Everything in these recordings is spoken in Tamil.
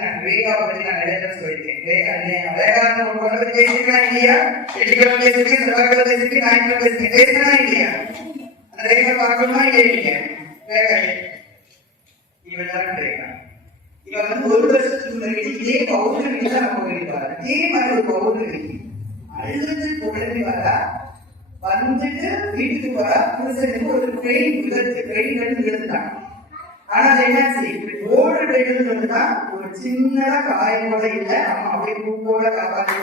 நான் ரேகாவை பற்றி நான் நிறைய சொல்லியிருக்கேன். ரேகா ஒரு குழந்தை பேசிக்கலாம் இல்லையா? வெள்ளிக்கிழமை பேசிருக்கேன், செவ்வாய்க்கிழமை பேசிருக்கேன், ஞாயிற்றுக்கிழமை பேசிருக்கேன். பேசினா இல்லையா? அந்த ரேகா பார்க்கணுமா இல்லையா? ரேகா இவெல்லாம் ரேகா. இவன் ஒரு வருஷத்துக்கு முன்னாடி இதே பௌர்ணமி தான் போயிருப்பாரு. இதே மாதிரி ஒரு பௌர்ணமி அழுது உடனே வரா, வந்துட்டு வீட்டுக்கு வரா, புருஷனுக்கு ஒரு ட்ரெயின் விழுந்துட்டான். ஆனா அது என்னாச்சு, ஓடு ட்ரெயின் வந்துதான் ஒரு சின்னதா காயமோட இல்ல, அம்மா அப்படியே பூவோட காப்பாற்றி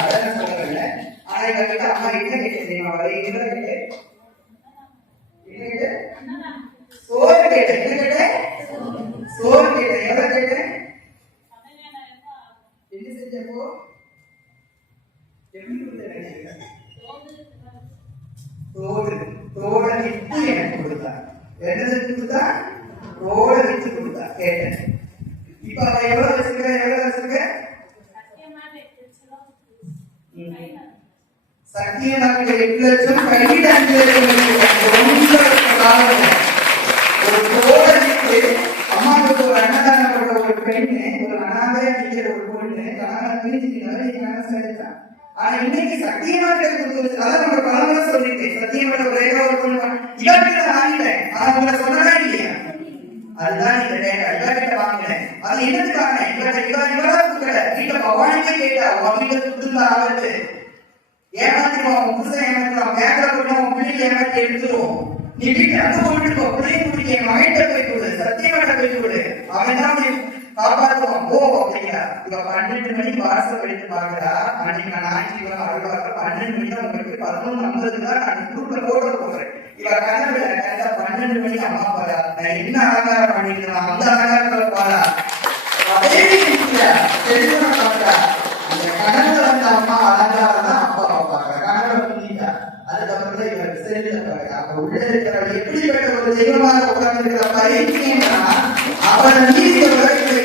அதான் சொல்லல. ஆனா இவங்கிட்ட அம்மா என்ன கேட்டு தெரியுமா? சோறு கேட்டேன். என்ன கேட்டேன்? சோறு கேட்டேன். எவ்வளவு கேட்டேன்? என்ன செஞ்சப்போ எப்படி கொடுத்தேன்? தோட வித்து எனக்கு கொடுத்தா. என்னது கொடுத்தா? தோட வித்து கொடுத்தா. கேட்டேன். இப்ப அவ எவ்வளவு வச்சிருக்க? சத்தியநாக்கு 8 லட்சம், கையில 5 லட்சம். ஒரு தோட வித்து அம்மாவுக்கு ஒரு அன்னதானப்பட்ட ஒரு பெண்ணு, ஒரு அனாதை நிக்கிற ஒரு பொண்ணு கணவனை பிரிஞ்சுக்கிட்டான். ஆனா இன்னைக்கு சத்தியமாக அதான் நம்ம பலமுறை சொல்லிட்டேன். சத்தியமான ஒரு ரேகா ஒரு பொண்ணு இவர்கிட்ட வாங்கிட்டேன். ஆனா உங்களை சொன்னதா இல்லையா? அதுதான் இந்த ரேகா இவர்கிட்ட வாங்கினேன். அது என்னதுக்காக? இவரா கொடுக்கல, வீட்டுல பவானிக்கே கேட்டா உன் வீட்டுல கொடுத்துருந்தா ஆகுது. ஏமாத்திடுவோம், உன் புதுசை ஏமாத்திடுவோம், பேக்கரை போட்டு உன் பிள்ளைகளை ஏமாத்தி எடுத்துருவோம். நீ வீட்டுல அங்க போட்டுக்கோ, பிள்ளைங்க முடிக்க என் மகிட்ட போய் கொடு, சத்தியமாட்ட போய் கொடு, அவன் தான் காப்பாற்றுவான். ஓ அப்படியா? இவ 12 மணிக்கு வாட்ஸ்அப் எடுத்து பாக்குறா. அன்னைக்கு நான் ஞாயிற்றுக்கிழமை அருள்வாக்க 12 மணி தான் உங்களுக்கு 11:50 தான் நான் குரூப்ல போட்டு போறேன். இவ கனவுல கரெக்டா 12 மணிக்கு அம்மா பாரா, நான் என்ன அலங்காரம் பண்ணிருக்கேன் அந்த அலங்காரத்துல பாரா, அதே தெளிவா பாக்குறா. அந்த கனவுல வந்த அம்மா அலங்காரம் தான் அப்பாவை பாக்குறா. கனவுல புரிஞ்சுட்டா. அதுக்கப்புறம் தான் இவருக்கு செல்ல பாருங்க. அப்ப உள்ள இருக்கிறவள் எப்படிப்பட்ட ஒரு தெய்வமாக உட்கார்ந்து இருக்கிற பயிற்சின்னா அவனை மீறி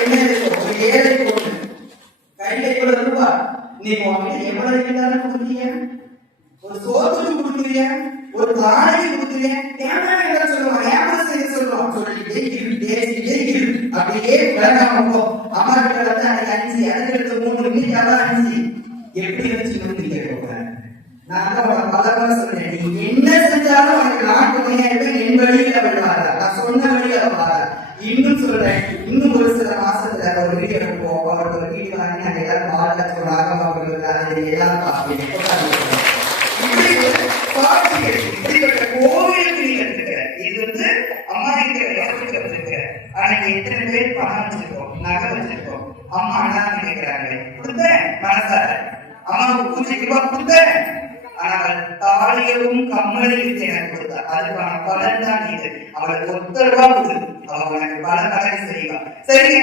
என்ன இருக்கும்? ஒரு ஏழை பொண்ணு கையில எவ்வளவு ரூபா, நீங்க அவங்களுக்கு எவ்வளவு இருந்தாலும் கொடுக்குறீங்க, ஒரு சோத்துக்கு கொடுக்குறீங்க, ஒரு வாடகை கொடுக்குறீங்க. தேவையான சொல்லுவாங்க, ஏமாறு சொல்லுவாங்க, சொல்லிட்டே பேசிட்டே இரு. அப்படியே விளங்காம அம்மா கிட்ட வந்து அன்னைக்கு 5, அதுக்கு எடுத்து 3, இன்னைக்கு அதான் 5 எப்படி வச்சுக்கணும்னு கேட்க. நான் பல சொல்றேன், நீ என்ன செஞ்சாலும் அவனுக்கு நான் துணையா இருப்பேன். என் வழியில விடுவாரா, நான் சொன்ன வழியில வாரா. இன்னும் சொல்றேன், இன்னும் ஒரு சில மாசத்துல ஒரு வீடியோ எடுப்போம். அவருக்கு ஒரு வீடியோ வாங்கி நாங்க எல்லாரும் பாடல சொன்னாங்க, அவங்களுக்கு எல்லாம் இப்படிப்பட்ட கோவிலுக்கு நீங்க எடுத்துக்க. இது வந்து அம்மா கிட்ட வச்சிருக்க. அன்னைக்கு எத்தனை பேர் பணம் வச்சிருக்கோம், நகை வச்சிருக்கோம். அம்மா அண்ணா கேட்கிறாங்க, கொடுத்தேன் மனசார. அம்மாவுக்கு பூஜைக்கு ரூபா கொடுத்தேன். ஆனால் தாலியவும் கம்மலையும் எனக்கு கொடுத்தார். அதுக்கான பலன் தான் இது. அவளுக்கு 10 ரூபா கொடுத்து அவள் எனக்கு பல பலன் செய்வாள். சரி.